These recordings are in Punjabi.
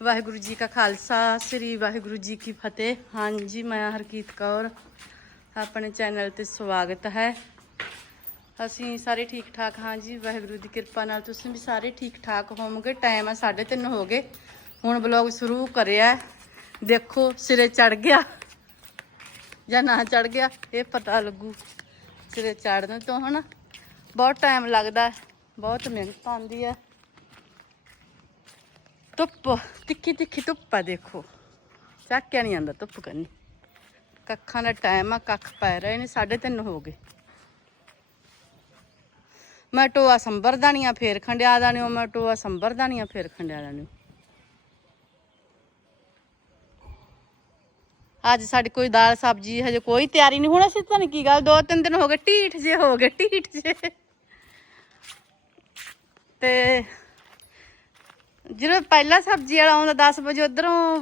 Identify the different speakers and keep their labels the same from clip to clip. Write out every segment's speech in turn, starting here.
Speaker 1: ਵਾਹਿਗੁਰੂ ਜੀ ਕਾ ਖਾਲਸਾ, ਸ੍ਰੀ ਵਾਹਿਗੁਰੂ ਜੀ ਕੀ ਫਤਿਹ। ਹਾਂਜੀ, ਮੈਂ ਹਰਕੀਤ ਕੌਰ, ਆਪਣੇ ਚੈਨਲ ਤੇ ਸਵਾਗਤ ਹੈ। ਅਸੀਂ ਸਾਰੇ ਠੀਕ ਠਾਕ ਹਾਂ ਜੀ, ਵਾਹਿਗੁਰੂ ਦੀ ਕਿਰਪਾ ਨਾਲ ਤੁਸੀਂ ਵੀ ਸਾਰੇ ਠੀਕ ਠਾਕ ਹੋਵੋਗੇ। ਟਾਈਮ ਆ 3:30 ਹੋ ਗਏ। ਹੁਣ ਬਲੌਗ ਸ਼ੁਰੂ ਕਰਿਆ ਦੇਖੋ, ਸਿਰੇ ਚੜ ਗਿਆ। ਜਾਂ ਨਾ ਚੜ ਗਿਆ, ਇਹ ਪਤਾ ਲੱਗੂ। ਸਿਰੇ ਚੜਨ ਤੋਂ ਹਨਾ। ਬਹੁਤ ਟਾਈਮ ਲੱਗਦਾ ਬਹੁਤ ਮਿਹਨਤ ਆਉਂਦੀ ਹੈ। ਧੁੱਪ, ਤਿੱਖੀ ਤਿੱਖੀ ਧੁੱਪ ਆ ਦੇਖੋ। ਚੱਕਿਆ ਨਹੀਂ ਆਂਦਾ ਧੁੱਪ ਕਰਨੀ ਕੱਖਾਂ ਦਾ ਟਾਈਮ ਆ, ਕੱਖ ਪੈ ਰਹੇ ਨੇ 3:30 ਹੋ ਗਏ। ਮੈਂ ਟੋਆ ਸੰਭਰ ਦਾਣੀਆਂ ਫੇਰ ਖੰਡਿਆ ਦਾਣੀਆਂ ਮੈਂ ਟੋਆ ਸੰਭਰ ਦਾਣੀਆਂ ਫੇਰ ਖੰਡਿਆ ਦਾਣੀਆਂ ਅੱਜ ਸਾਡੀ ਕੋਈ ਦਾਲ ਸਬਜ਼ੀ ਹਜੇ ਕੋਈ ਤਿਆਰੀ ਨਹੀਂ ਹੁਣ ਅਸੀਂ ਤਾਂ ਕੀ ਗੱਲ, ਦੋ ਤਿੰਨ ਦਿਨ ਹੋ ਗਏ, ਢੀਠ ਜੇ ਹੋ ਗਏ, ਢੀਠ ਜੇ ਤੇ ਜਦੋਂ ਪਹਿਲਾ ਸਬਜ਼ੀ ਵਾਲਾ ਆਉਂਦਾ 10 ਵਜੇ, ਉਧਰੋਂ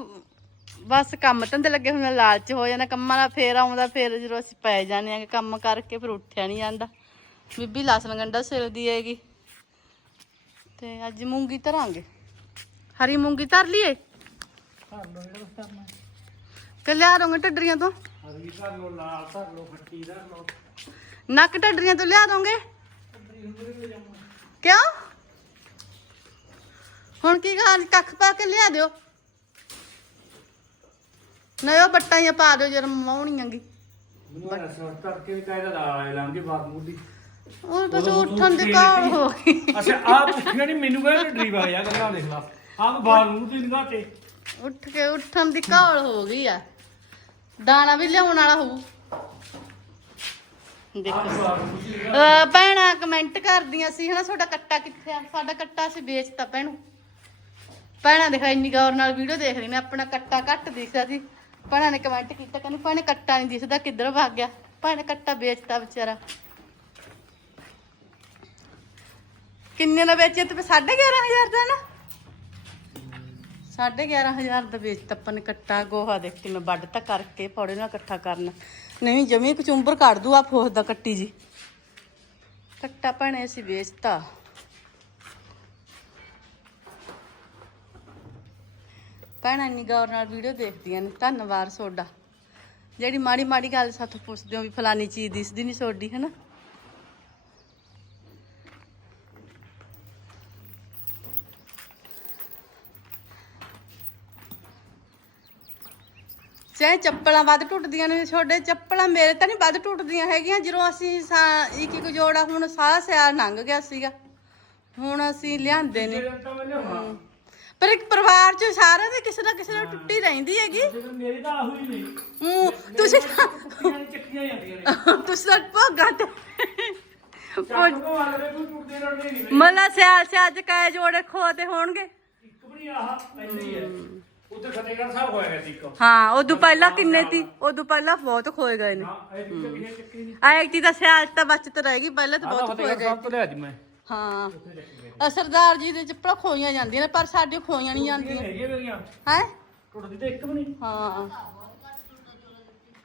Speaker 1: ਬਸ ਕੰਮ ਧੰਦੇ ਲੱਗੇ ਹੁੰਦੇ ਲਾਲਚ ਹੋ ਜਾਂਦਾ ਕੰਮਾਂ ਦਾ, ਫੇਰ ਆਉਂਦਾ, ਫੇਰ ਜਦੋਂ ਅਸੀਂ ਪੈ ਜਾਂਦੇ ਆ ਕੰਮ ਕਰਕੇ ਫਿਰ ਉੱਠਿਆ ਨਹੀਂ ਜਾਂਦਾ। ਬੀਬੀ ਲਸਣ ਗੰਡਾ ਸਿਲਦੀ ਹੈਗੀ ਤੇ ਅੱਜ ਮੂੰਗੀ ਧਰਾਂਗੇ। ਹਰੀ ਮੂੰਗੀ ਧਰ ਲਈਏ?
Speaker 2: ਧਰ ਲੋ ਜਿਹੜਾ ਕੁਛ
Speaker 1: ਕਿ ਲਿਆ ਦੋਗੇ ਟੱਡਰੀਆਂ ਤੋਂ?
Speaker 2: ਹਰੀ ਧਰ ਲੋ ਲਾਲ ਧਰ ਲੋ ਖੱਟੀ ਧਰ ਲੋ
Speaker 1: ਨੱਕ ਟੱਡਰੀਆਂ ਤੋਂ ਲਿਆ ਦੋਗੇ ਕਿਉਂ? ਹੁਣ ਕੀ ਖਾਣ ਕੱਖ ਪਾ ਕੇ ਲਿਆ ਦਿਓ। ਨਹੀਂ ਉਹ ਬੱਟਾਂ ਹੀ ਪਾ ਦਿਓ ਜਦ ਮਾਉਣੀਆਂਗੀ
Speaker 2: ਮੈਨੂੰ ਐਸਾ ਕਰਕੇ ਵੀ ਕਾਇਦਾ ਦਾਲ ਆਏ ਲਾਂਗੇ ਬਾਤ ਮੂਦੀ
Speaker 1: ਉਹ ਤਾਂ ਉੱਠਣ ਦੀ ਕਾਲ ਹੋ ਗਈ।
Speaker 2: ਅੱਛਾ ਆ ਪੁੱਛਿਆ ਨਹੀਂ ਮੈਨੂੰ ਕਹਿੰਦਾ ਡਰੀਵ ਆਇਆ ਗੱਲਾਂ ਦੇਖ ਲਾ। ਆਹ ਬਾਲ ਨੂੰ ਤੇ ਨਿਗਾਹ ਤੇ।
Speaker 1: ਉੱਠ ਕੇ ਉੱਠਣ ਦੀ ਕਾਲ ਹੋ ਗਈ ਆ। ਦਾਣਾ ਵੀ ਲਿਆਉਣ ਵਾਲਾ ਹੋਊ। ਦੇਖੋ। ਭੈਣਾਂ ਕਮੈਂਟ ਕਰਦੀਆਂ ਸੀ ਹਨਾ ਤੁਹਾਡਾ ਕੱਟਾ ਕਿੱਥੇ ਆ? ਸਾਡਾ ਕੱਟਾ ਅਸੀਂ ਵੇਚਤਾ ਭੈਣੂ। ਭੈਣਾਂ ਦੇਖਾ ਇੰਨੀ ਗੌਰ ਨਾਲ ਵੀਡੀਓ ਦੇਖ ਰਹੀ ਨੇ ਆਪਣਾ ਕੱਟਾ ਘੱਟ ਦਿਖਦਾ ਸੀ। ਭੈਣਾਂ ਨੇ ਕਮੈਂਟ ਕੀਤਾ, ਕਹਿੰਦੀ ਭੈਣੇ ਕੱਟਾ ਨਹੀਂ ਦਿਖਦਾ ਕਿੱਧਰ ਭੱਗ ਗਿਆ? ਭੈਣੇ ਕੱਟਾ ਵੇਚਤਾ ਵਿਚਾਰਾ। ਕਿੰਨੇ ਦਾ ਵੇਚਿਆ ਤੇ 11500 ਦਾ ਨਾ? 11500 ਦਾ ਵੇਚਤਾ ਆਪਾਂ ਨੇ ਕੱਟਾ, ਗੋਹਾ ਦੇਖ ਕੇ ਮੈਂ ਵੱਢ ਤਾਂ ਕਰਕੇ, ਪੌੜੇ ਨਾਲ ਇਕੱਠਾ ਕਰਨਾ। ਨਹੀਂ, ਜਮੀ ਕਚੁੰਬਰ ਕੱਢ ਦੂ ਆ ਫੋਸ ਦਾ ਕੱਟੀ ਜੀ। ਕੱਟਾ ਭੈਣੇ ਅਸੀਂ ਵੇਚਤਾ। ਭੈਣਾਂ ਇੰਨੀ ਗੌਰ ਨਾਲ ਵੀਡੀਓ ਦੇਖਦੀਆਂ ਨੇ। ਧੰਨਵਾਦ ਤੁਹਾਡਾ। ਜਿਹੜੀ ਮਾੜੀ ਮਾੜੀ ਗੱਲ ਸਾਥੋਂ ਪੁੱਛਦੇ ਹੋ ਵੀ ਫਲਾਨੀ ਚੀਜ਼ ਦਿਸਦੀ ਨਹੀਂ ਤੁਹਾਡੀ, ਹਨਾ? ਚਾਹੇ ਚੱਪਲਾਂ ਵੱਧ ਟੁੱਟਦੀਆਂ ਨੇ ਛੋਡੇ ਚੱਪਲਾਂ ਮੇਰੇ ਤਾਂ ਨਹੀਂ ਵੱਧ ਟੁੱਟਦੀਆਂ ਹੈਗੀਆਂ, ਜਦੋਂ ਅਸੀਂ ਇੱਕ ਇੱਕ ਜੋੜਾ ਹੁਣ ਸਾਰਾ ਸਿਆਲ ਲੰਘ ਗਿਆ ਸੀਗਾ। ਹੁਣ ਅਸੀਂ ਲਿਆਂਦੇ ਨੇ। ਪਰ ਇੱਕ ਪਰਿਵਾਰ ਚ ਸਾਰਿਆਂ ਦੇ ਕਿਸੇ ਨਾ ਕਿਸੇ ਨਾਲ ਟੁੱਟੀ ਰਹਿੰਦੀ ਹੈਗੀ।
Speaker 2: ਜਦੋਂ ਮੇਰੀ ਤਾਂ ਆਹੂ ਹੀ ਨਹੀਂ
Speaker 1: ਹੂੰ, ਤੁਸੀਂ ਤਾਂ-
Speaker 2: ਕੁੱਤੀਆਂ ਦੀ ਚੱਕੀਆਂ ਜਾਂਦੀਆਂ ਨੇ।
Speaker 1: ਤੁਸੀਂ ਤਾਂ ਭੋਗਾਂ ਤੇ
Speaker 2: ਚੱਕ ਤੋਂ ਵਾਲੇ ਕੋਈ ਟੁੱਟਦੇ ਰਹਿੰਦੇ ਨਹੀਂ
Speaker 1: ਮੱਲਾ ਸਿਆਲ ਸਿਆਲ ਚ ਕਾਏ ਜੋੜੇ ਖੋਤੇ ਹੋਣਗੇ।
Speaker 2: ਇੱਕ ਵੀ ਨਹੀਂ ਆਹ ਪਹਿਲੇ ਹੀ ਹੈ। ਉੱਥੇ ਫਤਿਹਗੜ੍ਹ ਸਾਹਿਬ ਹੋਇਆ ਗਿਆ ਸੀ ਇੱਕ।
Speaker 1: ਹਾਂ ਉਦੋਂ ਪਹਿਲਾਂ ਕਿੰਨੇ ਤੀ ਉਦੋਂ ਪਹਿਲਾਂ ਬਹੁਤ ਖੋਏ ਗਏ ਨੇ।
Speaker 2: ਹਾਂ ਇਹ ਚੱਕੀਆਂ ਚੱਕੀ ਨਹੀਂ
Speaker 1: ਆਇਕਤੀ ਦਾ ਸਿਆਲ 'ਚ ਤਾਂ ਬਚਤ ਰਹਿ ਗਈ ਪਹਿਲਾਂ ਤਾਂ ਬਹੁਤ ਖੋਏ ਗਏ
Speaker 2: ਤੋਂ ਲਿਆ ਅੱਜ ਮੈਂ।
Speaker 1: ਹਾਂ। ਅਹ ਸਰਦਾਰ ਜੀ ਦੇ ਚੱਪਲਾਂ ਖੋਈਆਂ ਜਾਂਦੀਆਂ ਨੇ ਪਰ ਸਾਡੇ ਖੋਈਆਂ ਨਹੀਂ ਜਾਂਦੀਆਂ।
Speaker 2: ਹੈਗੀਆਂ ਮੇਰੀਆਂ।
Speaker 1: ਹੈ?
Speaker 2: ਟੁੱਟਦੀ ਤਾਂ ਇੱਕ ਵੀ ਨਹੀਂ।
Speaker 1: ਹਾਂ।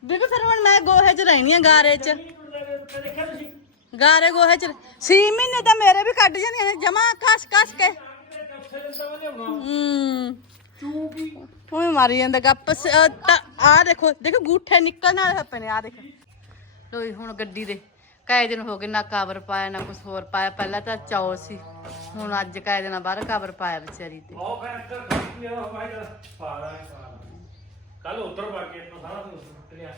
Speaker 1: ਬੀਬੀ ਫਿਰ ਹੁਣ ਮੈਂ ਗੋਹੇ 'ਚ ਰਹਿਣੀ ਆ ਗਾਰੇ 'ਚ।
Speaker 2: ਨਹੀਂ ਟੁੱਟਦੇ ਤੇ ਦੇਖਿਆ ਤੁਸੀਂ?
Speaker 1: ਗਾਰੇ ਗੋਹੇ 'ਚ 6 ਮਹੀਨੇ ਤਾਂ ਮੇਰੇ ਵੀ ਕੱਢ ਜਾਂਦੀਆਂ ਨੇ ਜਮਾ ਕਸ ਕਸ ਕੇ।
Speaker 2: ਲਿਆਉਣਾ
Speaker 1: ਹੂੰ।
Speaker 2: ਚੂ ਕੀ
Speaker 1: ਉਹ ਮਾਰੀ ਜਾਂਦਾ ਗੱਪ। ਆ ਦੇਖੋ ਦੇਖੋ ਗੂਠੇ ਨਿਕਲਣ ਵਾਲੇ ਪਏ ਨੇ ਆ ਦੇਖ। ਲੋਈ ਹੁਣ ਗੱਡੀ ਦੇ। ਕਾਏ ਦਿਨ ਹੋ ਗਏ ਨਾ ਕਾਬਰ ਪਾਇਆ ਨਾ ਕੁਝ ਹੋਰ ਪਾਇਆ। ਪਹਿਲਾਂ ਤਾਂ ਚੌ ਸੀ ਹੁਣ ਅੱਜ ਕਾਏ ਦਿਨਾਂ ਬਾਅਦ ਕਾਬਰ ਪਾਇਆ ਵਿਚਾਰੀ ਤੇ।
Speaker 2: ਉਹ ਫਿਰ ਅੰਦਰ ਖੜੀ ਆ ਉਹ ਭਾਈ ਪਾਲਾ ਕੱਲ ਉਧਰ ਵਗ ਕੇ ਤਾਂ ਸਾਰਾ ਦਿਨ ਸੁੱਟ ਲਿਆ।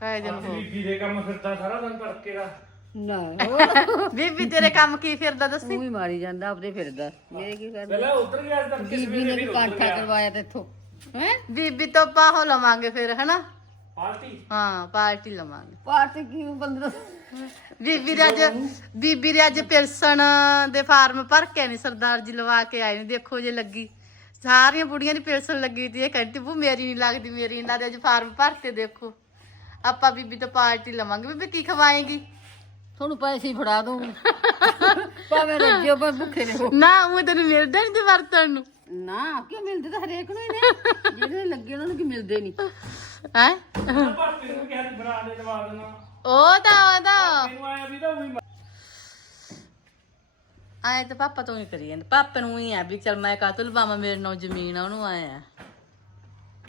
Speaker 1: ਕਾਏ ਦਿਨ ਹੋ
Speaker 2: ਬੀਬੀ ਦੇ ਕੰਮ ਫਿਰਦਾ ਸਾਰਾ ਦਿਨ ਤੜਕੇ ਦਾ।
Speaker 3: ਨਾ।
Speaker 1: ਬੀਬੀ ਤੇਰੇ ਕੰਮ ਕੀ ਫਿਰਦਾ ਦੱਸੀ?
Speaker 3: ਉਹ ਹੀ ਮਾਰੀ ਜਾਂਦਾ ਆਪਦੇ ਫਿਰਦਾ। ਮੇਰੇ ਕੀ ਕਰਦਾ
Speaker 2: ਪਹਿਲਾਂ ਉਧਰ ਗਿਆ ਤੜਕੇ
Speaker 3: ਬੀਬੀ ਨੇ ਵੀ ਕਾਂਠਾ ਕਰਵਾਇਆ ਤੇ ਇੱਥੋਂ। ਹੈ?
Speaker 1: ਬੀਬੀ ਤੋਂ ਪਾਹੋ ਲਵਾਂਗੇ ਫਿਰ ਹਨਾ?
Speaker 2: ਪਾਰਟੀ?
Speaker 1: ਹਾਂ ਪਾਰਟੀ ਲਵਾਂਗੇ।
Speaker 3: ਪਾਰਟੀ ਕਿਉਂ ਬੰਦ
Speaker 1: ਬੀਬੀ ਦੇ ਅੱਜ ਬੀਬੀ ਦੇ ਅੱਜ ਪਿਲਸਣ ਦੇ ਫਾਰਮ ਭਰ ਕੇ ਆਏ ਨੇ ਸਰਦਾਰ ਜੀ ਲਵਾ ਕੇ ਆਏ ਨੇ ਦੇਖੋ ਜੇ ਲੱਗੀ। ਸਾਰੀਆਂ ਬੁੜੀਆਂ ਦੀ ਪਿਲਸਣ ਲੱਗੀ ਤੀ ਇਹ ਕਹਿੰਦੀ ਬੂ ਮੇਰੀ ਨਹੀਂ ਲੱਗਦੀ ਮੇਰੀ ਇਹਨਾਂ ਦੇ ਅੱਜ ਫਾਰਮ ਭਰਤੇ ਦੇਖੋ। ਆਪਾਂ ਬੀਬੀ ਤੋਂ ਪਾਰਟੀ ਲਵਾਂਗੇ। ਬੀਬੀ ਕੀ ਖਵਾਏਗੀ?
Speaker 3: ਤੁਹਾਨੂੰ ਪੈਸੇ ਹੀ ਫੜਾ ਦੂੰ ਭਾਵੇਂ ਰੱਜਿਓ ਪਰ ਭੁੱਖੇ ਰਹੋ।
Speaker 1: ਨਾ ਉਹ ਤੈਨੂੰ ਮਿਲਦਾ ਨਹੀਂ ਤੇ ਵਰਤਣ ਨੂੰ।
Speaker 3: ਨਾ ਕਿਉਂ ਮਿਲਦੇ ਤਾਂ ਹਰੇਕ ਨੂੰ ਹੀ ਨੇ। ਜਿਹੜੇ ਲੱਗੇ ਉਹਨਾਂ ਨੂੰ ਕੀ ਮਿਲਦੇ ਨਹੀਂ
Speaker 1: ਹੈ?
Speaker 2: ਭਾਰਤੀ ਨੂੰ ਕਿਹਾ ਸੀ ਬਣਾ ਦੇ ਦਵਾ ਦੇਣਾ
Speaker 1: ਉਹ ਤਾਂ ਉਹਦਾ
Speaker 2: ਮੈਨੂੰ ਆਇਆ ਵੀ ਤਾਂ। ਉਹੀ
Speaker 1: ਆਏ ਤਾਂ ਪਾਪਾ ਤੋਂ ਹੀ ਕਰੀ ਜਾਂਦੇ। ਪਾਪਾ ਨੂੰ ਹੀ ਆ ਵੀ ਚਲ ਮੈਂ ਕਾਤੋਂ ਲਵਾਵਾਂ, ਮੇਰੇ ਨਾਲ ਜ਼ਮੀਨ ਆ, ਉਹਨੂੰ ਆਏ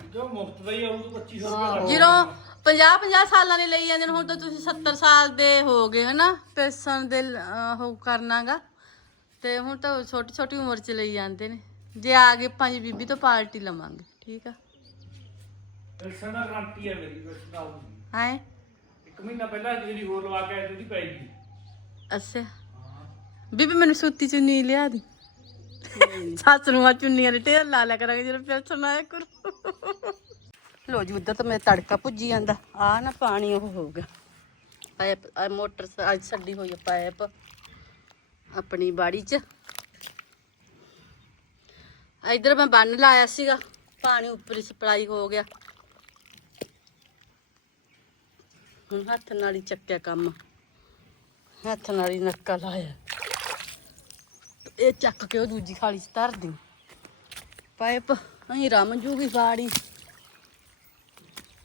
Speaker 2: ਜੋ ਮੁਫਤ ਦਾ ਹੀ ਆਉਂ ਤਾਂ 2500 ਰੁਪਏ
Speaker 1: ਜਦੋਂ 50 50 ਸਾਲਾਂ ਦੇ ਲਈ ਜਾਂਦੇ ਨੇ, ਹੁਣ ਤਾਂ ਤੁਸੀਂ 70 ਸਾਲ ਦੇ ਹੋ ਗਏ, ਹਨਾ? ਪੈਸਣ ਦੇ ਅਹ ਉਹ ਕਰਨਾਗਾ। ਤੇ ਹੁਣ ਤਾਂ ਛੋਟੀ ਛੋਟੀ ਉਮਰ ਚ ਲਈ ਜਾਂਦੇ ਨੇ। ਜੇ ਆ ਗਏ ਪੰਜ ਬੀਬੀ ਤੋਂ ਪਾਰਟੀ ਲਵਾਂਗੇ, ਠੀਕ ਆ?
Speaker 2: ਪੈਸਾ ਦਾ ਗਰੰਟੀ ਹੈ ਮੇਰੀ ਪੈਸੇ ਦਾ ਆਊਗੀ
Speaker 1: ਹੈ?
Speaker 2: ਇੱਕ ਮਹੀਨਾ ਪਹਿਲਾਂ ਜਿਹੜੀ ਹੋਰ ਲਵਾ ਕੇ ਆਈ ਸੀ ਉਹਦੀ ਪੈ ਗਈ।
Speaker 1: ਅੱਛਾ। ਬੀਬੀ ਮੈਨੂੰ ਸੁੱਤੀ ਚੁੰਨੀ ਲਿਆ ਦੀ। ਸੱਸ ਨੂੰ ਆ ਚੁੰਨੀਆਂ ਦੇ ਢੇਰ ਲਾ ਲਿਆ ਕਰਾਂਗੇ ਜਦੋਂ ਪੈਸਣ ਆਇਆ ਕਰੂ ਲੋ ਜੀ ਉਧਰ ਤਾਂ ਮੈਂ ਤੜਕਾ ਭੁੱਜੀ ਜਾਂਦਾ। ਆ ਨਾ ਪਾਣੀ ਉਹ ਹੋ ਗਿਆ ਪਾਇਪ ਆ ਮੋਟਰ ਸ- ਅੱਜ ਛੱਡੀ ਹੋਈ ਆ ਪਾਇਪ। ਆਪਣੀ ਬਾੜੀ 'ਚ। ਇਧਰ ਮੈਂ ਬੰਨ ਲਾਇਆ ਸੀਗਾ। ਪਾਣੀ ਉੱਪਰ ਹੀ ਸਪਲਾਈ ਹੋ ਗਿਆ। ਹੁਣ ਹੱਥ ਨਾਲ ਹੀ ਚੱਕਿਆ ਕੰਮ। ਹੱਥ ਨਾਲ ਹੀ ਨੱਕਾ ਲਾਇਆ। ਇਹ ਚੱਕ ਕੇ ਉਹ ਦੂਜੀ ਖਾਲੀ 'ਚ ਧਰ ਦੀ। ਪਾਈਪ ਅਹੀਂ ਰਮ ਜੂਗੀ ਬਾੜੀ।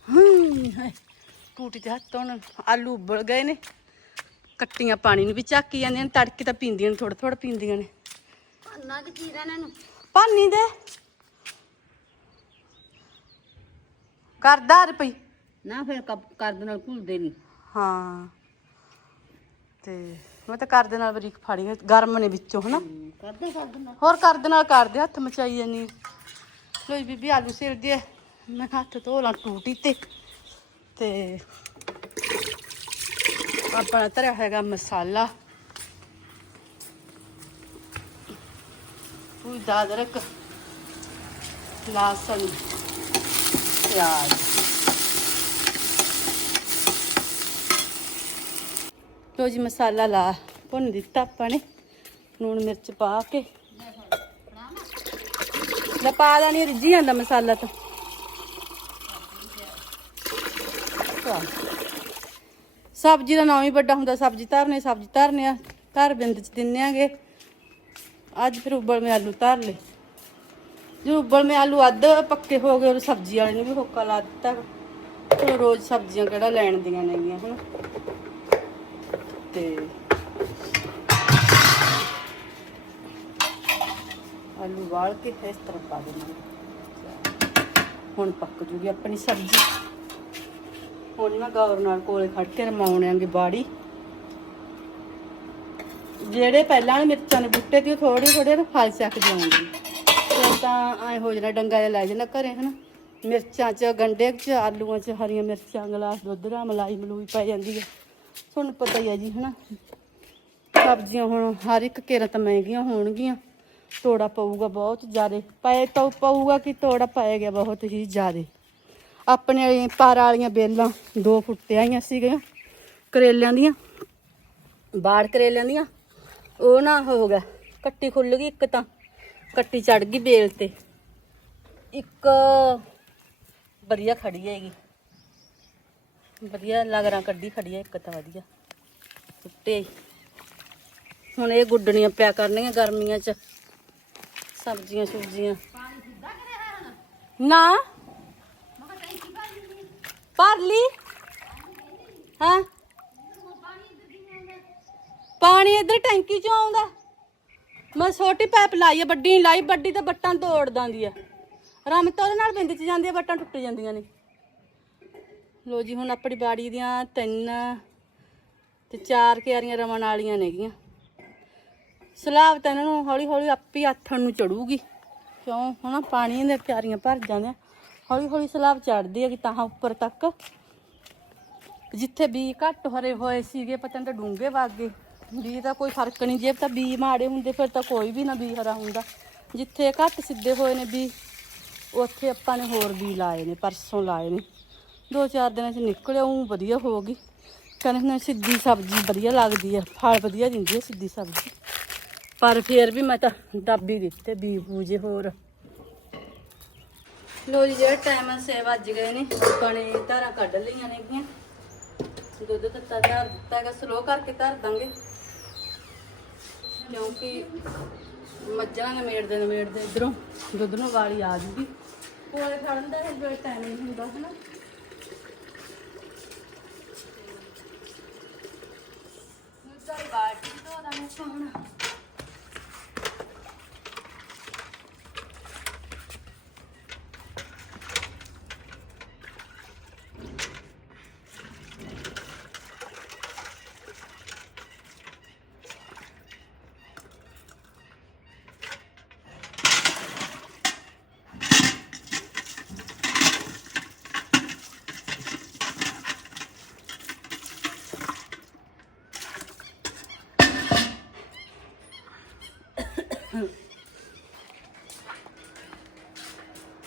Speaker 1: ਹੂੰ ਟੂਟੀ ਤੇ ਹੱਥ ਆਲੂ ਉਬਲ ਗਏ ਨੇ। ਕੱਟੀਆਂ ਪਾਣੀ ਨੂੰ ਵੀ ਚੱਕੀ ਜਾਂਦੀਆਂ ਨੇ। ਤੜਕੇ ਤਾਂ ਪੀਂਦੀਆਂ ਨੇ ਥੋੜਾ ਥੋੜਾ ਪੀਂਦੀਆਂ ਨੇ।
Speaker 3: ਨਾ ਕਿ ਚੀਰਾ ਇਹਨਾਂ ਨੂੰ?
Speaker 1: ਪਾਣੀ ਦੇ। ਕਰਦਾ ਰੁਪਈ
Speaker 3: ਨਾ ਫਿਰ ਕੱਪ ਕਰਦ ਨਾਲ ਭੁੱਲਦੇ ਨਹੀਂ
Speaker 1: ਹਾਂ। ਤੇ ਮੈਂ ਤਾਂ ਕਰਦੇ ਨਾਲ ਬਰੀਕ ਫਾੜੀ ਗਰਮ ਨੇ ਵਿੱਚੋਂ ਹਨਾ।
Speaker 3: ਕਰਦੇ ਕਰਦ ਨਾਲ।
Speaker 1: ਹੋਰ ਕਰਦੇ ਨਾਲ ਕਰਦੇ ਹੱਥ ਮਚਾਈ ਜਾਨੀ ਲੋਈ ਬੀਬੀ ਆਲੂ ਸਿਰਦੀ ਐ ਮੈਂ ਕਿਹਾ ਹੱਥ ਧੋ ਲਾਂ ਟੂਟੀ ਤੇ। ਤੇ ਆਪਣਾ ਧਰਿਆ ਹੈਗਾ ਮਸਾਲਾ। ਪੂਰੀ ਅਦਰਕ ਲਸਣ ਪਿਆਜ਼। ਲੋ ਜੀ ਮਸਾਲਾ ਲਾ, ਭੁੰਨ ਦਿੱਤਾ ਆਪਾਂ ਨੇ, ਲੂਣ ਮਿਰਚ ਪਾ ਕੇ। ਲੈ ਪਾ ਲੈਣੀ ਰਿੱਝੀ ਜਾਂਦਾ ਮਸਾਲਾ ਤਾਂ। ਸਬਜ਼ੀ ਦਾ ਨਾਮ ਹੀ ਵੱਡਾ ਹੁੰਦਾ, ਸਬਜ਼ੀ ਧਰਨੇ ਸਬਜ਼ੀ ਧਰਨੇ ਆ ਧਰ ਬਿੰਦ ਚ ਦਿੰਨੇ ਆਗੇ। ਅੱਜ ਫਿਰ ਉਬਲ ਮੇ ਆਲੂ ਧਰ ਲਏ। ਜੋ ਉਬਲ ਮੇ ਆਲੂ ਅੱਧ ਪੱਕੇ ਹੋ ਗਏ ਉਹ ਸਬਜ਼ੀ ਵਾਲੇ ਨੇ ਵੀ ਹੋਕਾ ਲਾ ਦਿੱਤਾ। ਹੁਣ ਰੋਜ਼ ਸਬਜ਼ੀਆਂ ਕਿਹੜਾ ਲੈਣ ਦੀਆਂ ਨੇਗੀਆਂ ਹੁਣ ਤੇ ਆਲੂ ਵਾਲ ਕੇ ਇਸ ਤਰ੍ਹਾਂ ਪਾ ਦੇਣਾ। ਹੁਣ ਪੱਕ ਜੂਗੀ ਆਪਣੀ ਸਬਜ਼ੀ। ਹੁਣ ਨਾ ਗੌਰ ਨਾਲ ਕੋਲੇ ਖੜ ਕੇ ਰਮਾਉਣਾਂਗੇ ਬਾੜੀ। ਜਿਹੜੇ ਪਹਿਲਾਂ ਵਾਲੇ ਮਿਰਚਾਂ ਦੇ ਬੂਟੇ ਤੇ ਥੋੜੀ ਥੋੜੇ ਨਾ ਫਲ ਚੱਕ ਜਾਉਂਗੇ ਫਿਰ ਤਾਂ ਐ ਹੋ ਜਾਣਾ ਡੰਗਾ ਜਿਹਾ ਲੈ ਜਾਣਾ ਘਰੇ, ਹਨਾ। ਮਿਰਚਾਂ 'ਚ, ਗੰਡੇ 'ਚ, ਆਲੂਆਂ 'ਚ, ਹਰੀਆਂ ਮਿਰਚਾਂ, ਗਲਾਸ ਦੁੱਧ ਦਾ ਮਲਾਈ ਮਲੂਈ ਪੈ ਜਾਂਦੀ ਹੈ ਤੁਹਾਨੂੰ ਪਤਾ ਹੀ ਹੈ ਜੀ, ਹਨਾ? ਸਬਜ਼ੀਆਂ ਹੁਣ ਹਰ ਇੱਕ ਕਿਰਤ ਮਹਿੰਗੀਆਂ ਹੋਣਗੀਆਂ। ਤੋੜਾ ਪਊਗਾ ਬਹੁਤ ਜ਼ਿਆਦਾ। ਪਏ ਤਾਂ ਪਊਗਾ ਕਿ ਤੋੜਾ ਪਾਇਆ ਗਿਆ ਬਹੁਤ ਹੀ ਜ਼ਿਆਦਾ। ਆਪਣੇ ਵਾਲੀਆਂ ਪਾਰ ਵਾਲੀਆਂ ਬੇਲਾਂ ਦੋ ਫੁੱਟੇ ਆਈਆਂ ਸੀਗੀਆਂ ਕਰੇਲਿਆਂ ਦੀਆਂ, ਬਾੜ ਕਰੇਲਿਆਂ ਦੀਆਂ। ਉਹ ਨਾ ਹੋ ਗਿਆ, ਕੱਟੀ ਖੁੱਲ ਗਈ ਇੱਕ ਤਾਂ। ਕੱਟੀ ਚੜ ਗਈ ਬੇਲ ਤੇ। ਇੱਕ ਵਧੀਆ ਖੜੀ ਹੈਗੀ। ਵਧੀਆ ਲਗਰਾਂ ਕੱਢੀ ਖੜੀ ਹੈ ਇੱਕ ਤਾਂ ਵਧੀਆ। ਸੁੱਟੇ ਹੁਣ ਇਹ ਗੁੱਡਣੀਆਂ ਪਿਆ ਕਰਨੀਆਂ ਗਰਮੀਆਂ 'ਚ, ਸਬਜ਼ੀਆਂ ਸੁਬਜ਼ੀਆਂ। ਨਾ। ਭਰ ਲਈ। ਹਾਂ? ਪਾਣੀ ਇੱਧਰ ਟੈਂਕੀ 'ਚੋਂ ਆਉਂਦਾ। ਮੈਂ ਛੋਟੀ ਪਾਈਪ ਲਾਈ ਹੈ ਵੱਡੀ ਲਾਈ, ਵੱਡੀ ਤਾਂ ਬੱਟਾਂ ਤੋੜ ਦਿੰਦੀ ਹੈ ਰਮ ਤਾਂ ਉਹਦੇ ਨਾਲ ਬਿੰਦ 'ਚ ਜਾਂਦੀ ਹੈ ਬੱਟਾਂ ਟੁੱਟ ਜਾਂਦੀਆਂ ਨੇ। ਲੋ ਜੀ, ਹੁਣ ਆਪਣੀ ਬਾੜੀ ਦੀਆਂ ਤਿੰਨ ਤੇ ਚਾਰ ਕਿਆਰੀਆਂ ਰਮਣ ਵਾਲੀਆਂ ਨੇਗੀਆਂ। ਸਲਾਬ ਤਾਂ ਇਹਨਾਂ ਨੂੰ ਹੌਲੀ ਹੌਲੀ ਆਪੇ ਆਥਣ ਨੂੰ ਚੜੂਗੀ। ਕਿਉਂ? ਹਨਾ, ਪਾਣੀ ਦੇ ਕਿਆਰੀਆਂ ਭਰ ਜਾਂਦੇ ਹੌਲੀ ਹੌਲੀ ਸਲਾਬ ਚੜਦੀ ਹੈ ਕਿ ਤਾਂ ਉੱਪਰ ਤੱਕ। ਜਿੱਥੇ ਬੀ ਘੱਟ ਹਰੇ ਹੋਏ ਸੀਗੇ, ਪਤਾ ਨਹੀਂ ਤਾਂ ਡੂੰਘੇ ਵਗ ਗਏ। ਬੀ ਦਾ ਕੋਈ ਫ਼ਰਕ ਨਹੀਂ। ਜੇ ਤਾਂ ਬੀ ਮਾੜੇ ਹੁੰਦੇ, ਫਿਰ ਤਾਂ ਕੋਈ ਵੀ ਨਾ ਬੀ ਹਰਾ ਹੁੰਦਾ। ਜਿੱਥੇ ਘੱਟ ਸਿੱਧੇ ਹੋਏ ਨੇ ਬੀ ਉੱਥੇ ਆਪਾਂ ਨੇ ਹੋਰ ਬੀ ਲਾਏ ਨੇ, ਪਰਸੋਂ ਲਾਏ ਨੇ। ਦੋ ਚਾਰ ਦਿਨਾਂ ਚ ਨਿਕਲਿਆ ਉਹ ਵਧੀਆ ਹੋ ਗਈ। ਕਹਿੰਦੇ ਨੇ ਸਿੱਧੀ ਸਬਜ਼ੀ ਵਧੀਆ ਲੱਗਦੀ ਹੈ ਫਲ ਵਧੀਆ ਦਿੰਦੀ ਹੈ ਸਿੱਧੀ ਸਬਜ਼ੀ। ਪਰ ਫਿਰ ਵੀ ਮੈਂ ਤਾਂ ਦਾਬੀ ਦਿੱਤੇ ਬੀ ਬੂਜੇ ਹੋਰ। ਲੋ ਜੀ, ਜਿਹੜਾ ਟਾਈਮ ਆ 6 ਵੱਜ ਗਏ ਨੇ। ਆਪਾਂ ਨੇ ਧਾਰਾਂ ਕੱਢ ਲਈਆਂ ਨੇਗੀਆਂ ਦੁੱਧ ਤੱਤਾ ਧਾਰ ਦਿੱਤਾ ਹੈਗਾ ਸਲੋ ਕਰਕੇ ਧਰ ਦਾਂਗੇ। ਕਿਉਂਕਿ ਮੱਝਾਂ ਨਮੇੜਦੇ ਨਮੇੜਦੇ ਇਧਰੋਂ ਦੁੱਧ ਨੂੰ ਵਾਲੀ ਆ ਜੂਗੀ। ਕੋਲੇ ਖੜਨ ਦਾ ਇਹ ਟਾਈਮ ਨਹੀਂ ਹੁੰਦਾ, ਹਨਾ? ਸਾਰੀ ਬਾਲਟੀ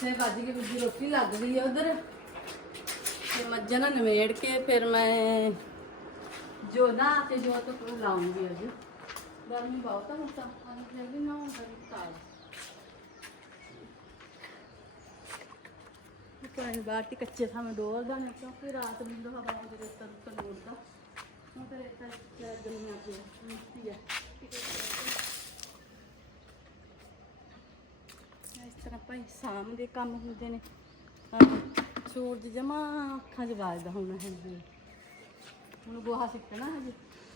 Speaker 1: ਤੇ ਵੱਜ ਕੇ ਦੂਜੀ ਰੋਟੀ ਲੱਗ ਗਈ ਆ ਉਧਰ। ਤੇ ਮੱਝਾਂ ਨਾਲ ਨਵੇੜ ਕੇ ਫਿਰ ਮੈਂ ਜੋ ਨਾ ਤੇ ਜੋ ਤੋਂ ਲਾਉਂਗੀ ਅੱਜ। ਗਰਮੀ ਬਹੁਤ ਆ ਹੁਣ ਤਾਂ। ਅੱਜ ਫਿਰ ਨਾ ਹੁੰਦਾ ਤਾਲ ਕੋਈ ਬਾਟੀ ਕੱਚੇ ਥਾਂ ਡੋਲਦਾ ਨੇ ਕਿਉਂਕਿ ਰਾਤ ਨੂੰ ਜਦੋਂ ਹਵਾ ਦੇ ਰੇਤਾ ਰੁੱਤਾ ਡੋਲਦਾ ਉਹ ਤੇ ਰੇਤਾ ਜਿਹੜਾ ਦੁਨੀਆ ਤੇ ਮਿੱਟੀ ਹੈ ਇਸ ਤਰ੍ਹਾਂ ਭਾਈ ਸ਼ਾਮ ਦੇ ਕੰਮ ਹੁੰਦੇ ਨੇ। ਸੂਰਜ ਜਮਾ ਅੱਖਾਂ 'ਚ ਵੱਜਦਾ ਹੁਣ ਹੈ ਜੀ ਹੁਣ ਗੋਹਾ ਸਿੱਟਣਾ ਹਜੇ।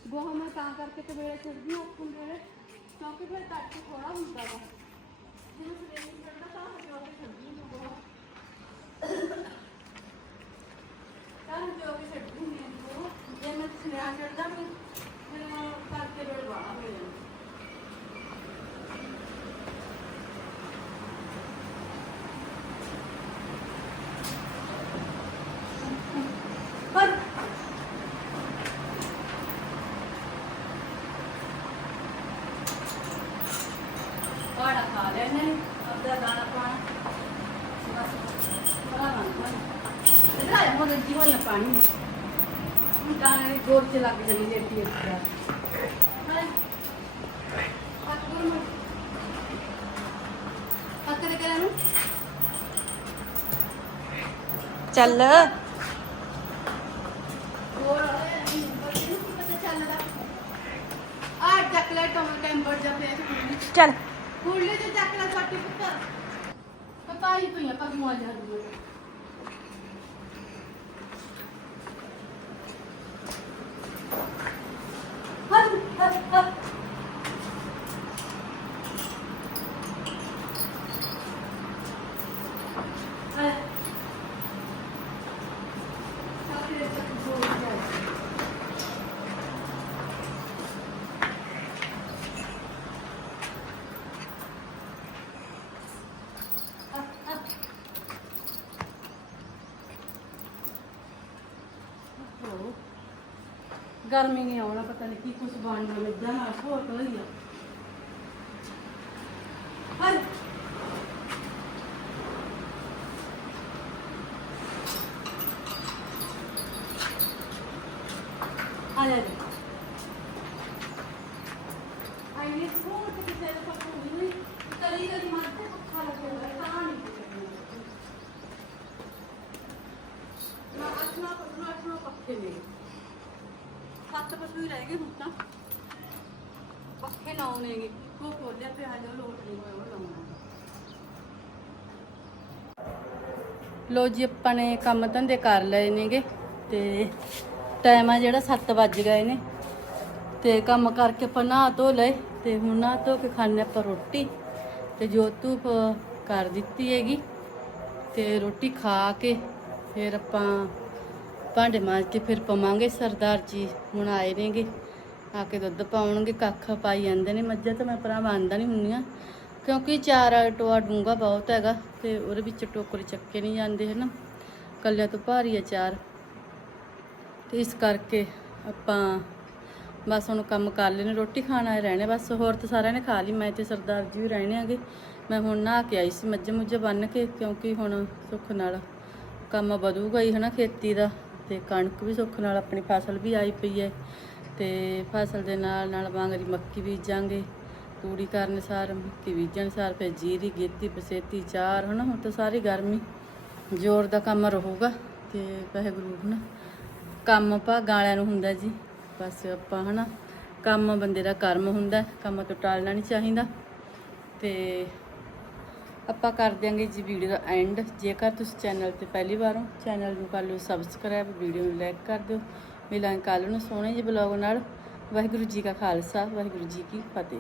Speaker 1: ਗੋਹਾ ਮੈਂ ਤਾਂ ਕਰਕੇ ਤੇ ਵੇਲੇ ਚੜਦੀ ਹਾਂ ਉੱਪਰ ਵੇਲੇ ਕਿਉਂਕਿ ਫਿਰ ਕੱਟ ਥੋੜਾ ਹੁੰਦਾ ਵਾ। ਜਦੋਂ ਸਵੇਰੇ ਚੜਦਾ ਤਾਂ ਹਜੇ ਉਹ ਛੱਡਦੀ ਹਾਂ ਗੋਹਾ ਤਾਂ ਜੋ ਵੀ ਛੱਡਦੀ ਨਹੀਂ ਗੋਹਾ ਜੇ ਮੈਂ ਸੁਨੇਹਾ ਚੜਦਾ ਫਿਰ ਫਿਰ ਕਰਕੇ ਵੇਲੇ ਵਾਲਾ ਹੋ ਜਾਂਦਾ ਪਰ ਪਾੜਾ ਖਾ ਲੈਣੇ ਨੇ ਆਪਦਾ ਦਾਣਾ ਪਾਣਾ ਬੜਾ ਪਾਣੀ। ਹੁਣ ਦਾਣੇ ਦੀ ਚ ਲੱਗ ਜਾਣੀ ਲੇਟੀ ਇਸ ਤਰ੍ਹਾਂ ਚੱਲ। ਹੋਰ ਇਹ ਬੱਚੇ ਨੂੰ ਕੀ ਪਤਾ ਚੱਲਦਾ। ਆ ਚੱਕਲੇ ਟੈਂਪਰ ਜਾ ਪਿਆ ਤੇ ਚੱਲ। ਕੁੜਲੇ ਤੇ ਚੱਕਲਾ ਛੋਟੀ ਪੁੱਤਰ ਪਤਾ। ਹੀ ਪਈਆ ਪਰ ਮੋਆ ਜਾ ਦੂਰ ਹਰ ਹਰ ਹਰ ਹਾਂ ਸਾਰੇ ਤੱਕ ਬੋਲ ਜਾ ਓਹੋ। ਗਰਮੀ ਨਹੀਂ ਆਉਣਾ, ਪਤਾ ਨਹੀਂ ਕੀ ਕੁਛ ਬਣਨਾ ਮਿੱਦਾਂ ਨਾਲ ਹੋਟ ਹੋਈ ਆ। ਹਾਂ ਆ ਜਾ ਜੀ ਆਈ ਨੇ ਥੋੜਾ ਜਿਹਾ ਕਿਸੇ ਦਾ ਪੱਕਾ ਨਹੀਂ ਕਲੀ ਕਲੀ ਮੱਥੇ ਪੱਖਾ ਲੱਗਿਆ ਹੋਇਆ ਤਾਂ ਨਹੀਂ ਨਾ ਅਸਨਾ ਨਾ ਅਸਨਾ ਪੱਖੇ ਨੇ ਸੱਤ ਪਸ਼ੂ ਹੀ ਰਹਿ ਗਏ ਹੁਣ ਤਾਂ ਪੱਖੇ ਲਾਉਣੇਗੇ ਕੋ ਖੋਲਿਆ ਪਿਆ ਜੋ ਲੋਟ ਨਹੀਂ ਹੋਇਆ ਉਹ ਲਾਉਣਾ ਲੋ ਜੀ, ਆਪਾਂ ਨੇ ਕੰਮ ਧੰਦੇ ਕਰ ਲਏ ਨੇਗੇ ਤੇ ਟਾਈਮ ਆ ਜਿਹੜਾ 7 ਵੱਜ ਗਏ ਨੇ। ਤੇ ਕੰਮ ਕਰਕੇ ਆਪਾਂ ਨਹਾ ਧੋ ਲਏ ਤੇ ਹੁਣ ਨਹਾ ਧੋ ਕੇ ਖਾਣੇ ਆਪਾਂ ਰੋਟੀ ਤੇ ਜੋਤੂ ਕਰ ਦਿੱਤੀ ਹੈਗੀ ਤੇ ਰੋਟੀ ਖਾ ਕੇ ਫਿਰ ਆਪਾਂ ਭਾਂਡੇ ਮਾਂਜ ਕੇ ਫਿਰ ਪਵਾਂਗੇ। ਸਰਦਾਰ ਜੀ ਹੁਣ ਆਏ ਨੇਗੇ, ਆ ਕੇ ਦੁੱਧ ਪਾਉਣਗੇ। ਕੱਖ ਪਾਈ ਜਾਂਦੇ ਨੇ। ਮੱਝਾਂ ਤਾਂ ਮੈਂ ਭਰਾ ਬੰਨਦਾ ਨਹੀਂ ਹੁੰਦੀਆਂ ਕਿਉਂਕਿ ਚਾਰ ਵਾਲਾ ਟੋਆ ਡੂੰਗਾ ਬਹੁਤ ਹੈਗਾ ਤੇ ਉਹਦੇ ਵਿੱਚ ਟੋਕਰੇ ਚੱਕੇ ਨਹੀਂ ਜਾਂਦੇ ਹਨਾ। ਕੱਲਿਆਂ ਤੋਂ ਭਾਰੀ ਆ ਚਾਰ। ਤੇ ਇਸ ਕਰਕੇ ਆਪਾਂ ਬਸ ਹੁਣ ਕੰਮ ਕਰ ਲੈਣੇ ਰੋਟੀ ਖਾਣ ਆਏ ਰਹਿਣੇ ਬਸ ਹੋਰ ਤਾਂ ਸਾਰਿਆਂ ਨੇ ਖਾ ਲਈ। ਮੈਂ ਤੇ ਸਰਦਾਰ ਜੀ ਵੀ ਰਹਿਣੇ ਆਗੇ। ਮੈਂ ਹੁਣ ਨਹਾ ਕੇ ਆਈ ਸੀ ਮੱਝ ਮੁੱਝ ਬੰਨ ਕੇ ਕਿਉਂਕਿ ਹੁਣ ਸੁੱਖ ਨਾਲ ਕੰਮ ਵਧੂਗਾ ਹੀ ਹਨਾ ਖੇਤੀ ਦਾ। ਤੇ ਕਣਕ ਵੀ ਸੁੱਖ ਨਾਲ ਆਪਣੀ ਫਸਲ ਵੀ ਆਈ ਪਈ ਹੈ। ਤੇ ਫਸਲ ਦੇ ਨਾਲ ਨਾਲ ਵਾਂਗਰੀ ਮੱਕੀ ਬੀਜਾਂਗੇ। ਤੂੜੀ ਕਰਨ ਸਾਰ ਮੱਕੀ ਬੀਜਣ ਸਾਰ, ਫਿਰ ਜੀਰੀ, ਗੇਤੀ, ਪਸੇਤੀ, ਚਾਰ, ਹਨਾ, ਹੁਣ ਤਾਂ ਸਾਰੀ ਗਰਮੀ ਜ਼ੋਰ ਦਾ ਕੰਮ ਰਹੂਗਾ ਤੇ ਵਾਹਿਗੁਰੂ ਨਾ ਕੰਮ ਭਾਗਾਂ ਵਾਲਿਆਂ ਨੂੰ ਹੁੰਦਾ ਜੀ, ਬਸ ਆਪਾਂ ਹਨਾ, ਕੰਮ ਬੰਦੇ ਦਾ ਕਰਮ ਹੁੰਦਾ, ਕੰਮ ਤੋਂ ਟਾਲਣਾ ਨਹੀਂ ਚਾਹੀਦਾ ਤੇ ਆਪਾਂ ਕਰ ਦਿਆਂਗੇ ਜੀ ਵੀਡੀਓ ਦਾ ਐਂਡ। ਜੇਕਰ ਤੁਸੀਂ ਚੈਨਲ ਤੇ ਪਹਿਲੀ ਵਾਰ ਹੋ, ਚੈਨਲ ਨੂੰ ਕਰ ਲਿਓ ਸਬਸਕ੍ਰਾਈਬ, ਵੀਡੀਓ ਨੂੰ ਲਾਈਕ ਕਰ ਦਿਓ। ਮਿਲਾਂਗੇ ਕੱਲ ਨੂੰ ਸੋਹਣੇ ਜਿਹੇ ਬਲੌਗ ਨਾਲ। ਵਾਹਿਗੁਰੂ ਜੀ ਕਾ ਖਾਲਸਾ, ਵਾਹਿਗੁਰੂ ਜੀ ਕੀ ਫਤਿਹ।